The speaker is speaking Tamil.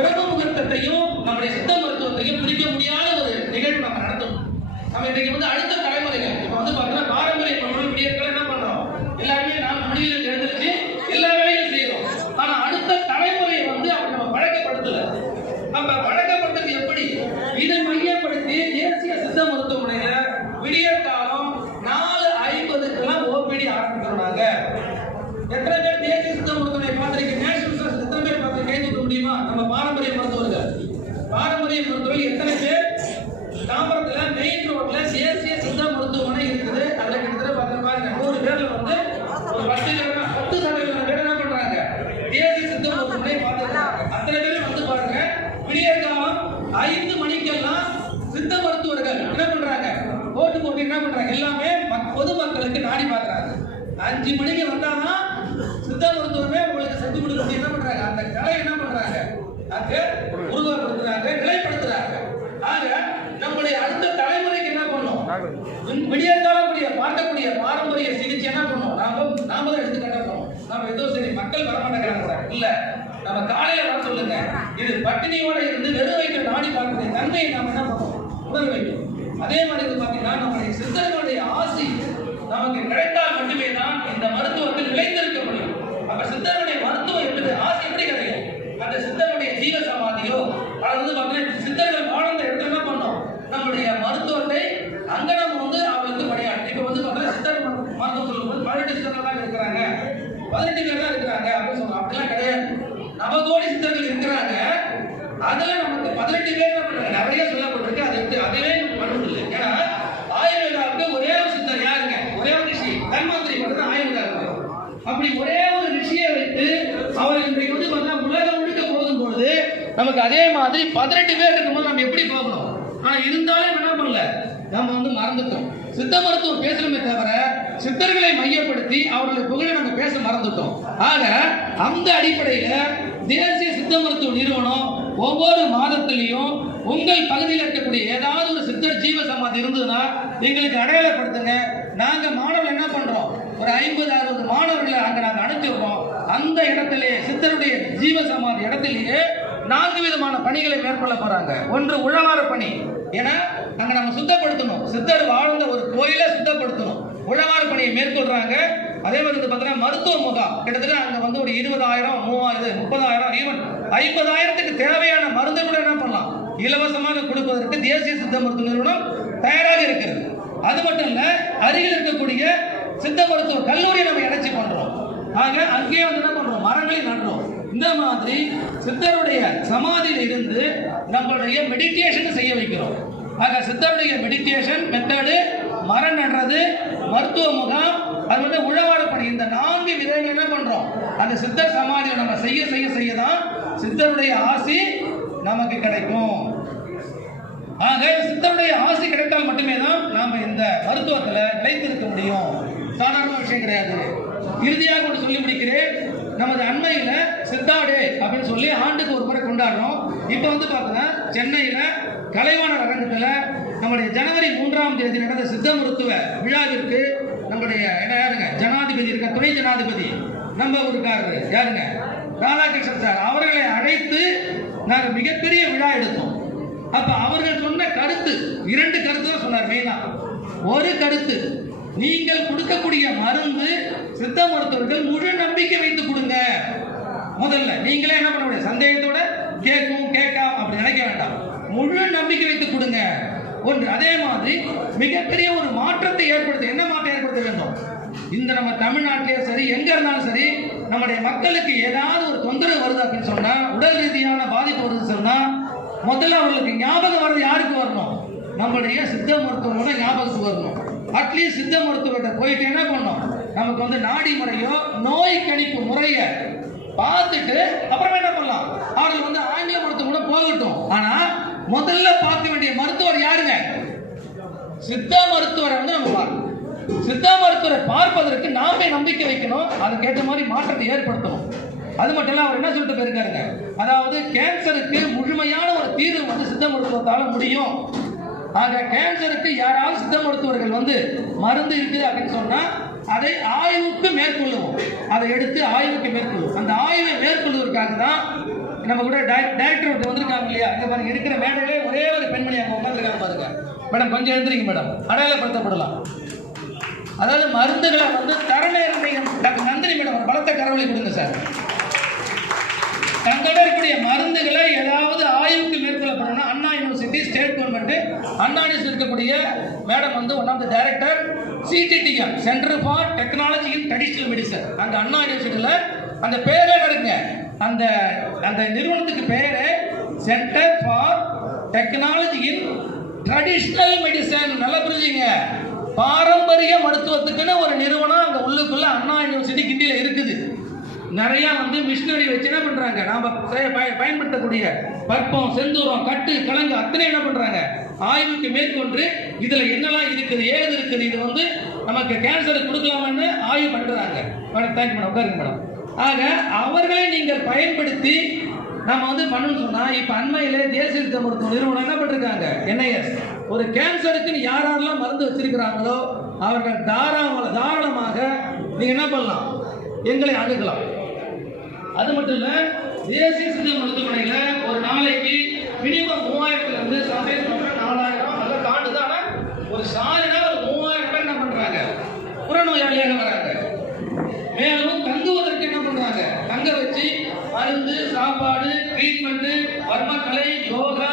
பிரம்ம முகூர்த்தத்தையும் நம்முடைய சித்த மருத்துவத்தையும் பிரிக்க முடியாத ஒரு நிகழ்வு நம்ம நடத்தணும். நம்ம இன்னைக்கு வந்து அடுத்த தலைமுறைகள் இப்ப வந்து பாத்தீங்கன்னா பாரம்பரிய விடியற்கால என்ன பண்றோம், எல்லாருமே நாம் முடிவில் எழுந்திருச்சு எல்லா வேலையும் செய்யறோம். ஆனா அடுத்த தலைமுறையை வந்து அப்படி நம்ம பழக்கப்படுத்தல. நம்ம பழக்கப்படுத்துறது எப்படி? இதை மையப்படுத்தி தேசிய சித்த மருத்துவமனையில விடியற் காலம் 4:50க்குலாம் ஓபிடி ஆரம்பிக்கிறோம். நாங்க எத்தனை பேர் தேசிய சித்த மருத்துவமனை பார்த்திருக்கீங்க? நேஷனல் எத்தனை பேர் பார்த்து கை தூக்க முடியுமா? நம்ம பாரம்பரிய மருத்துவர்கள் எத்தனை பேர்? தாம்பரத்துல மெயின் ரோட்ல தேசிய சித்த மருத்துவமனை இருக்குது. அதுல கிட்டத்தட்ட பாருங்க 100 பேர்ல வந்து ஒரு 10% பேர் என்ன பண்றாங்க, தேசிய சித்த மருத்துவமனை பார்த்துருக்காங்க. அத்தனை பேரும் வந்து பாருங்க, விடியற் காலம் 5 மணிக்கெல்லாம் சித்த மருத்துவர்கள் என்ன பண்றாங்க, போட்டு என்ன பண்றாங்க, எல்லாமே பொதுமக்களுக்கு நாடி பார்க்கறாங்க. 5 மணிக்கு வந்தாதான் சித்த மருத்துவமே உங்களுக்கு செஞ்சு கொடுக்க என்ன பண்றாங்க, அந்த கலை என்ன பண்றாங்க, அங்க உருவப்படுத்துறாங்க, நிலைப்படுத்துறாங்க. ஆக நம்முடைய அடுத்த தலைமுறைக்கு என்ன பண்ணணும், விடியற்காலம் பார்க்கக்கூடிய பாரம்பரிய சிகிச்சை என்ன பண்ணணும், நாம தான் எடுத்து கட்டணும். நாம ஏதோ சரி மக்கள் வரமாட்டேங்கிறாங்க சார், இல்ல நம்ம காலையில வர சொல்லுங்க. இது பட்டினியோட இருந்து வெறும் வயிற்று நாடி பார்க்கக்கூடிய தன்மையை நாம என்ன பண்ணணும், உணர வேண்டும். அதே மாதிரி பாத்தீங்கன்னா நம்முடைய சித்தர்களுடைய ஆசி நமக்கு கிடைத்தால் மட்டுமே தான் இந்த மருத்துவத்தில் நிலைத்திருக்க முடியும். அப்ப சித்தருடைய மருத்துவம் எப்படி, ஆசி எப்படி கிடைக்கும்? அந்த சித்தருடைய ஜீவ சமாதியோ அல்லது பாத்தீங்கன்னா சித்தர்கள் வாழ்ந்த இடத்துல என்ன பண்ணோம், நம்முடைய மருத்துவத்தை அங்க நம்ம வந்து அவங்களுக்கு பணியாற்றும். இப்ப வந்து பாத்தீங்கன்னா சித்தர் மருத்துவம் சொல்லும்போது 18 சித்தர்கள் தான் இருக்கிறாங்க, 18 பேர் தான் இருக்கிறாங்க அப்படின்னு சொல்றோம். அப்படிலாம் கிடையாது. நவகோடி சித்தர்கள் இருக்கிறாங்க. அதுல நமக்கு 18 பேர் தான் பண்றாங்க. நிறைய சொல்லப்பட்டிருக்கு. அதுவே பண்ணுவதில்லை. ஏன்னா ஆயுர்வேதாவுக்கு ஒரே ஒரு சித்தர் யாருங்க, ஒரே ஒரு ரிஷி தன்வந்திரி மட்டும் தான் ஆயுர்வேதா இருக்கு. அப்படி ஒரே ஒரு ரிஷியை வைத்து அவர் இன்றைக்கு வந்து பார்த்தா உலகம் முழுக்க போகும்போது நமக்கு அதே மாதிரி 18 பேர் இருக்கும்போது நம்ம எப்படி போகணும்? ஆனா இருந்தாலும் என்ன பண்ணல, நம்ம வந்து மறந்துட்டோம். சித்த மருத்துவம் பேசணுமே தவிர சித்தர்களை மையப்படுத்தி அவர்களை புகழ நம்ம பேச மறந்துட்டோம். ஆக அந்த அடிப்படையில தேசிய சித்த மருத்துவ நிறுவனம் ஒவ்வொரு மாதத்திலையும் உங்கள் பகுதியில் இருக்கக்கூடிய ஏதாவது ஒரு சித்தர் ஜீவ சமாதி இருந்ததுன்னா எங்களுக்கு அடையாளப்படுத்துங்க. நாங்க மாணவர்கள் என்ன பண்றோம், ஒரு 50-60 மாணவர்களை அங்க நாங்க அனுப்பிடுறோம். அந்த இடத்திலே சித்தருடைய ஜீவ சமாதி இடத்திலேயே 4 விதமான பணிகளை மேற்கொள்ள போறாங்க. ஒன்று உழவார பணி. ஏன்னா அங்க நம்ம சுத்தப்படுத்தணும், சித்தர் வாழ்ந்த ஒரு கோயிலை சுத்தப்படுத்தணும். உழவார பணியை மேற்கொள்றாங்க. அதே மாதிரி பார்த்தீங்கன்னா மருத்துவ முகாம் கிட்டத்தட்ட அங்க வந்து ஒரு 20,000, 30,000, 30,000, ஈவன் 50,000க்கு தேவையான மருந்து கூட என்ன பண்ணலாம், இலவசமாக கொடுப்பதற்கு தேசிய சித்த மருத்துவ நிறுவனம் தயாராக இருக்கிறது. அது மட்டும் இல்ல, அருகில் இருக்கக்கூடிய சித்த மருத்துவ கல்லூரியை நம்ம இணைச்சி பண்றோம். ஆக அங்கேயே வந்து என்ன பண்றோம், மரங்களை நடுறோம். இந்த மாதிரி சித்தருடைய சமாதியில் இருந்து நம்மளுடைய மெடிடேஷன் செய்ய வைக்கிறோம். ஆக சித்தருடைய மெடிடேஷன் மெத்தடு, மரம் நடுறது, மருத்துவ முகாம், அது வந்து உழவார பணி, இந்த 4 விதங்கள் என்ன பண்றோம், அந்த சித்தர் சமாதியை நம்ம செய்ய செய்ய செய்யதான் சித்தருடைய ஆசி நமக்கு கிடைக்கும். ஆக சித்தருடைய ஆசி கிடைத்தால் மட்டுமே தான் நாம இந்த மருத்துவத்தில் நிலைத்திருக்க முடியும். சாதாரண விஷயம் கிடையாது. இறுதியாக ஒன்று சொல்லி முடிக்கிறேன். நமது அண்மையில் சித்தாடே அப்படின்னு சொல்லி ஆண்டுக்கு ஒரு முறை கொண்டாடுறோம். இப்போ வந்து பார்த்தீங்கன்னா சென்னையில் கலைவாணர் அரங்கத்தில் நம்முடைய ஜனவரி 3ஆம் தேதி நடந்த சித்த மருத்துவ விழாவிற்கு நம்முடைய யாருங்க ஜனாதிபதி இருக்க, துணை ஜனாதிபதி நம்ம ஊருக்காரரு யாருங்க, ராதாகிருஷ்ணன் சார் அவர்களை அழைத்து நாங்கள் மிகப்பெரிய விழா எடுத்தோம். அப்ப அவர்கள் சொன்ன கருத்து 2 கருத்து தான் சொன்னார். மெயினா ஒரு கருத்து, நீங்கள் கொடுக்கக்கூடிய மருந்து சித்த மருத்துவர்கள் முழு நம்பிக்கை வைத்து கொடுங்க. முதல்ல நீங்களே என்ன பண்ண முடியும், சந்தேகத்தோட கேட்கும் கேட்காம அப்படி நினைக்க வேண்டாம், முழு நம்பிக்கை வைத்து கொடுங்க. ஒன்று. அதே மாதிரி மிகப்பெரிய ஒரு மாற்றத்தை ஏற்படுத்த, என்ன மாற்றம் ஏற்படுத்த வேண்டும், இந்த நம்ம தமிழ்நாட்டிலே சரி எங்க இருந்தாலும் சரி நம்முடைய மக்களுக்கு ஏதாவது ஒரு தொந்தரவு வருது அப்படின்னு சொன்னா, உடல் ரீதியான பாதிப்பு வருது சொன்னா, முதல்ல அவர்களுக்கு ஞாபகம் வர்றது யாருக்கு வரணும், நம்மளுடைய சித்த மருத்துவமோட ஞாபகத்துக்கு வரணும். அட்லீஸ்ட் சித்த மருத்துவத்தை போயிட்டு என்ன பண்ணணும், நமக்கு வந்து நாடி முறையோ நோய் கணிப்பு முறையை பார்த்துட்டு அப்புறம் என்ன பண்ணலாம், அவர்கள் வந்து ஆங்கில மருத்துவம் கூட போகட்டும். ஆனா முதல்ல பார்க்க வேண்டிய மருத்துவர் யாருங்க, சித்த மருத்துவரை வந்து நம்ம பார்க்கணும். சித்த மருத்துவரை பார்ப்பதற்கு நாமே நம்பிக்கை வைக்கணும், அதுக்கேற்ற மாதிரி மாற்றத்தை ஏற்படுத்தணும். அது மட்டும் இல்ல, அவர் என்ன சொல்லிட்டு போயிருக்காருங்க, அதாவது கேன்சருக்கு முழுமையான ஒரு தீர்வு வந்து சித்த மருத்துவத்தால முடியும். ஆக கேன்சருக்கு யாராவது சித்த மருத்துவர்கள் வந்து மருந்து இருக்குது அப்படின்னு சொன்னா அதை ஆய்வுக்கு மேற்கொள்ளுவோம், அதை எடுத்து ஆய்வுக்கு மேற்கொள்ளுவோம். அந்த ஆய்வை மேற்கொள்வதற்காக தான் நம்ம கூட டைரக்டர் வந்திருக்காங்க இல்லையா, இங்க பாருங்க இருக்கிற மேடையிலே ஒரே ஒரு பெண்மணி அங்க உட்காந்துருக்காங்க பாருங்க. மேடம் கொஞ்சம் எழுந்திரிங்க மேடம், அடையாளப்படுத்தப்படலாம். அதாவது மருந்துகளை வந்து தரநேர்மைகள் டாக்டர் நந்தினி மேடம் ஒரு பலத்த கரவொலி கொடுங்க சார். தங்களோட இருக்கக்கூடிய மருந்துகளை ஏதாவது ஆய்வுக்கு மேற்கொள்ளப்படணும்னா Anna university state government Anna university இருக்கக்கூடிய மேடம் வந்து one of the director CTTM centre for technology in traditional medicine. அந்த அண்ணா யூனிவர்சிட்டியில் அந்த பேரே கிடைக்குங்க, அந்த அந்த நிறுவனத்துக்கு பேரு centre for technology in traditional medicine. நல்லா புரிஞ்சுங்க, பாரம்பரிய மருத்துவத்துக்குன்னு ஒரு நிறுவனம் அங்கே உள்ளுக்குள்ள அண்ணா யூனிவர்சிட்டி கிண்டியில் இருக்குது. நிறைய வந்து மிஷினரி வச்சு என்ன பண்றாங்க, நாம பயன்படுத்தக்கூடிய பற்பம், செந்தூரம், கட்டு, கிழங்கு அத்தனை என்ன பண்றாங்க, ஆய்வுக்கு மேற்கொண்டு இதுல என்னெல்லாம் இருக்குது, ஏது இருக்குது, இது வந்து நமக்கு கேன்சர் கொடுக்கலாமான்னு ஆய்வு பண்றாங்க. மேடம் தேங்க்யூ மேடம், உட்காருங்க மேடம். ஆக அவர்களை நீங்கள் பயன்படுத்தி நம்ம வந்து பண்ணணும்னு சொன்னா, இப்ப அண்மையிலே தேசிய மருத்துவ நிறுவனம் என்ன பண்ணிருக்காங்க, NIS ஒரு கேன்சருக்கு யாரெல்லாம் மருந்து வச்சிருக்கிறாங்களோ அவர்கள் தாராளமாக நீங்க என்ன பண்ணலாம், எங்களை அணுகலாம். அது மட்டும் இல்ல, தேசிய சித்த மருத்துவமனையில ஒரு நாளைக்கு மினிமம் 3000 இருந்து சமயம் 4000 நல்ல தாண்டுதான். ஒரு சாதனை ஒரு 3000 பேர் என்ன பண்றாங்க, புறநோயாளியாக வராங்க. மேலும் தங்குவதற்கு என்ன பண்றாங்க, தங்க வச்சு மருந்து, சாப்பாடு, ட்ரீட்மெண்ட், வர்மக்கலை, யோகா